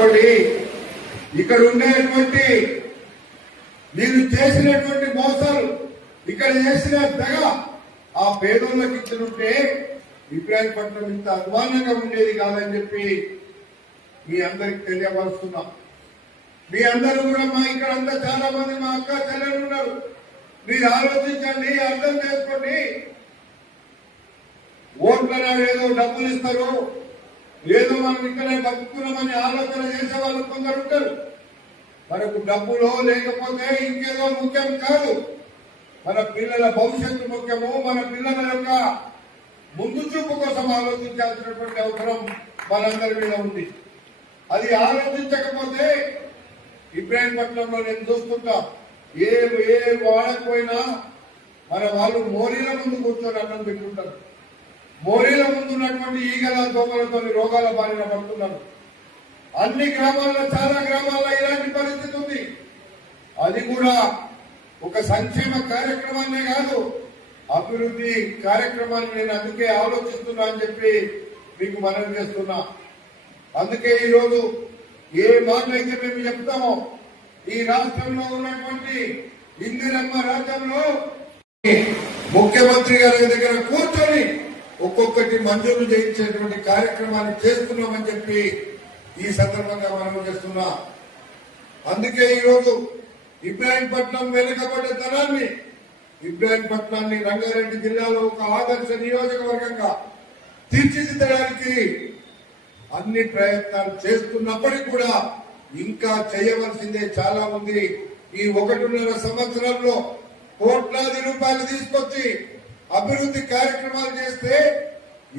గుర్తుపెట్టుకోండి, ఇక్కడ ఉండేటువంటి మీరు చేసినటువంటి మోసాలు, ఇక్కడ చేసిన దగ ఆ పేదోళ్ళకి ఇచ్చినుంటే ఇబ్రాహీంపట్నం ఇంత అధ్వానంగా ఉండేది కాదని చెప్పి మీ అందరికి తెలియపరుస్తున్నాం. మీ అందరూ కూడా మా ఇక్కడ అంతా చాలా మంది మా అక్క చెల్లెలు ఉన్నారు. మీరు ఆలోచించండి, అర్థం చేసుకోండి. ఓట్ల నాడు ఏదో డబ్బులు ఇస్తారు, ఏదో మనం ఇక్కడే బతుకున్నామని ఆలోచన చేసే వాళ్ళు కొందరు ఉంటారు. మనకు డబ్బులో లేకపోతే ఇంకేదో ముఖ్యం కాదు. మన పిల్లల భవిష్యత్తు ముఖ్యము. మన పిల్లల యొక్క ముందు చూపు కోసం ఆలోచించాల్సినటువంటి అవసరం మనందరి మీద ఉంది. అది ఆలోచించకపోతే ఇబ్రాహీంపట్నంలో నేను చూస్తుంటా, ఏ వాడకపోయినా మన వాళ్ళు మోరీల ముందు కూర్చొని అన్నం పెట్టుకుంటారు. మోరీల ముందు ఉన్నటువంటి ఈగల దోమలతో రోగాల బారిన పడుతున్నారు. అన్ని గ్రామాల్లో, చాలా గ్రామాల్లో ఇలాంటి పరిస్థితి ఉంది. అది కూడా ఒక సంక్షేమ కార్యక్రమాన్నే కాదు, అభివృద్ధి కార్యక్రమాన్ని నేను అందుకే ఆలోచిస్తున్నా అని చెప్పి మీకు మనవి చేస్తున్నా. అందుకే ఈరోజు ఏ మాట అయితే మేము చెప్తామో, ఈ రాష్ట్రంలో ఉన్నటువంటి ఇందిరమ్మ రాజ్యంలో ముఖ్యమంత్రి గారి దగ్గర కూర్చొని ఒక్కొక్కటి మంజూరు చేయించేటువంటి కార్యక్రమాన్ని చేస్తున్నామని చెప్పి ఈ సందర్భంగా మనం చేస్తున్నా. అందుకే ఈరోజు ఇబ్రాహీంపట్నం వెనుకబడ్డ తనాన్ని, ఇబ్రాహీంపట్నాన్ని రంగారెడ్డి జిల్లాలో ఒక ఆదర్శ నియోజకవర్గంగా తీర్చిదిద్దడానికి అన్ని ప్రయత్నాలు చేస్తున్నప్పటికీ కూడా ఇంకా చేయవలసిందే చాలా ఉంది. ఈ 1.5 సంవత్సరాల్లో కోట్లాది రూపాయలు తీసుకొచ్చి అభివృద్ధి కార్యక్రమాలు చేస్తే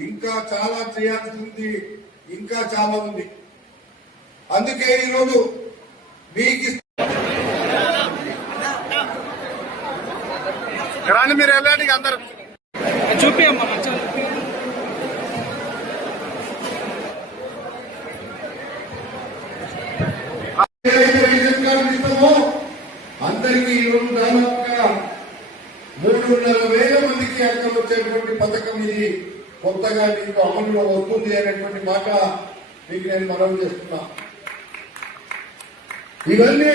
ఇంకా చాలా చేయాల్సింది, ఇంకా చాలా ఉంది. అందుకే ఈరోజు మీకు మీరు వెళ్ళండి అందరు చూపిమ్మా. అందరికీ ఈరోజు దాదాపుగా 3,500,000 మందికి అక్కడ వచ్చేటువంటి పథకం ఇది కొత్తగా మీకు అమలులో వస్తుంది అనేటువంటి మాట మీకు నేను మనవి చేస్తున్నా. ఇవన్నీ